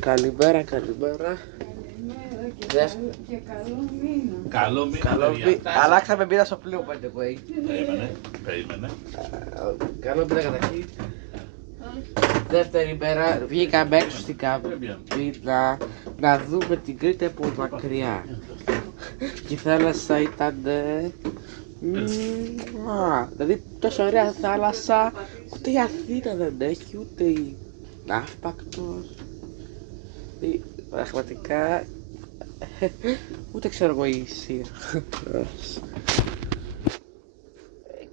Καλημέρα. Καλημέρα και καλό μήνα. Καλό μήνα. Αλλάξαμε μήνα στο πλοίο, by the way. Περίμενε. Καλό μήνα καταρχήν. Δεύτερη μέρα βγήκαμε έξω στην καμπίνα να δούμε την Κρήτη από μακριά. Και η θάλασσα ήταν... δηλαδή τόσο ωραία θάλασσα, ούτε η Αθήνα δεν έχει, ούτε η Ναύπακτος. Πραγματικά, ούτε ξέρω εγώ η Σύρος.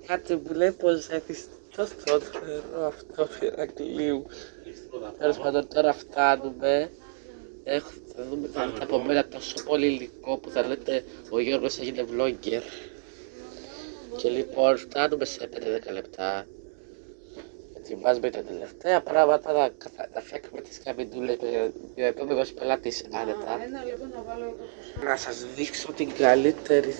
Κάτι μου λέει πως έχεις τόσο τρομερό αυτό του Ηρακλείου. Τέλος πάντων, τώρα φτάνουμε. Θα δούμε από μένα τόσο πολύ υλικό που θα λέτε ο Γιώργος έγινε vlogger. Και λοιπόν φτάνουμε σε 5-10 λεπτά. Ετοιμάζουμε τα τελευταία πράγματα να φτιάξουμε τις καμπινούλες με ο επόμενος πελάτης άνετα. Να σας δείξω την καλύτερη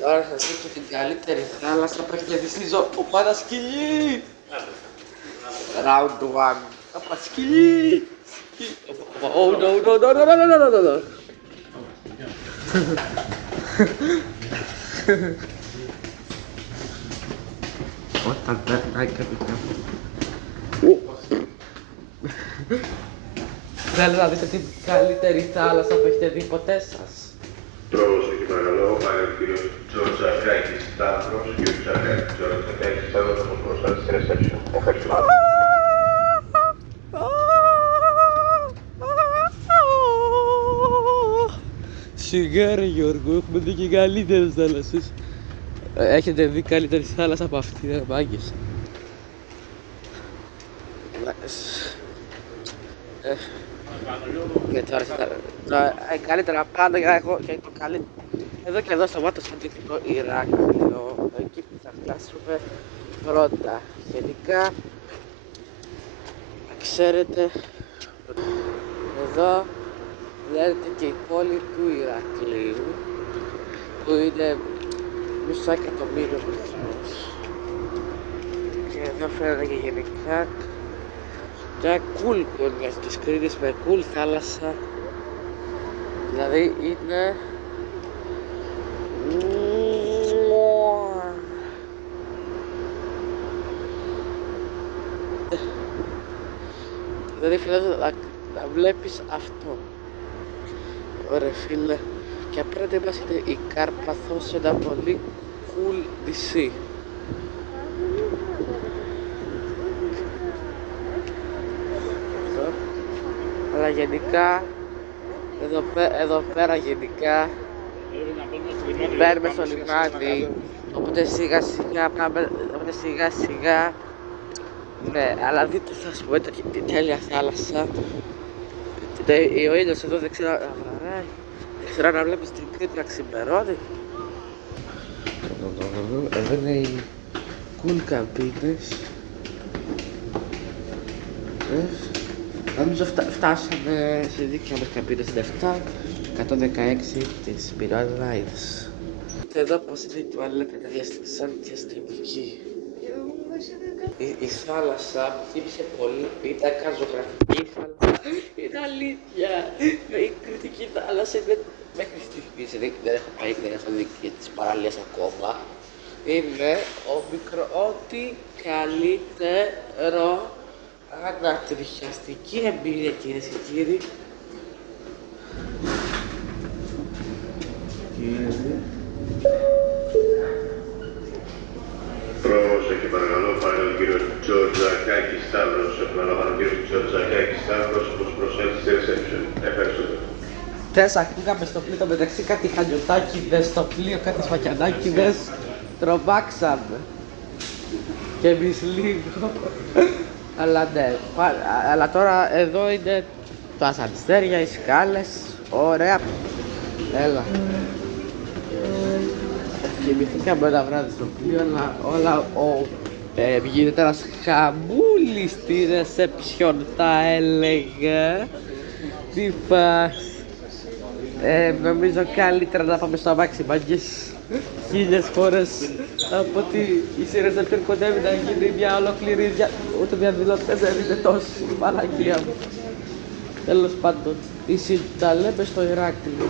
Τώρα θα σας δείξω την καλύτερη θάλασσα που έχει δει στη ζωή. Ο Πανασκυλί! Round 1. Ο Πανασκυλί! Oh no no no no no no no no. Όταν περνάει κάτι κάπου. Θέλω να δείτε την καλύτερη θάλασσα που έχετε δει ποτέ σας. Πρόσεχε παρακαλώ, πάρε ο κύριος Τζορτζακάκης Σταύρος, κύριος Τζορτζακάκης Σταύρος, όπως προστάτη στη reception. Ευχαριστώ. Σιγά ρε Γιώργο, έχουμε δει και καλύτερες θάλασσες. Έχετε δει καλύτερη θάλασσα από αυτή, ρε μάγκες. Και τώρα καλύτερα πάντα για να έχω και το καλύτερο. Εδώ και εδώ στο μάτω στο δυτικό Ηράκλειο. Εκεί που θα φτάσουμε πρώτα. Γενικά, ξέρετε, εδώ βλέπετε και η πόλη του Ηρακλείου που είναι μισό εκατομμύριο πληθυσμός. Και εδώ φαίνεται και γενικά μια cool κόνια της Κρήτης με cool θάλασσα. Δηλαδή είναι... Δηλαδή φίλε να βλέπεις αυτό. Ωραία φίλε. Και απέναντι μας είναι η Κάρπαθος, ένα πολύ cool νησί. Αλλά γενικά, εδώ πέρα γενικά μπαίνουμε στο λιμάνι, οπότε σιγά σιγά ναι, αλλά δείτε σας πω ήταν την τέλεια θάλασσα. Ο ήλιος εδώ δεν ξέρω να βραράει, δεν ξέρω να βλέπεις την Κρήτη να ξημερώνει. Εδώ είναι οι cool καμπίνες. Νομίζω φτάσαμε σε δίκτυα με καμπίνες 7, 116 της Milan Lines. Εδώ πως είναι η τουαλέτα, σαν διαστημική. Η θάλασσα μου θύμισε πολύ, ήταν καζογραφική θάλασσα. Είναι αλήθεια, η κριτική θάλασσα είναι μέχρι στιγμής, δεν έχω πάει, δεν έχω δει και τις παραλίες ακόμα. Είναι ό,τι καλύτερο ανατριχιαστική εμπειρία, κυρίες και κύριοι. Πρόσεχε παρακαλώ, πάρε ο κύριος Τζορτζακάκης Σταύρος, επαναλαμβάνω ο κύριος Τζορτζακάκης Σταύρος, όπως προσθέτει στη reception. Ευχαριστώ. Χθες ακούγαμε στο πλοίο μεταξύ κάτι χανιωτάκηδες, στο πλοίο κάτι σφακιανάκηδες. Τρομάξαμε. Και εμείς λίγο. Αλλά ναι, αλλά τώρα εδώ είναι τα ασανιστέρια, οι σκάλες, ωραία. Έλα. Κοιμηθήκαμε ένα βράδυ στο πλοίο, αλλά όλα γίνεται ένας χαμούλης στη reception, θα έλεγα. Τι πας. Νομίζω καλύτερα να πάμε στο αμάξι, μάγκες. χίλιες φορές από ότι οι Reception κοντεύει να γίνει μια ολόκληρη ούτε διαδηλωτές δεν είναι τόσοι, Παναγία μου. Τέλος πάντων, η τα λέμε στο Ηράκλειο.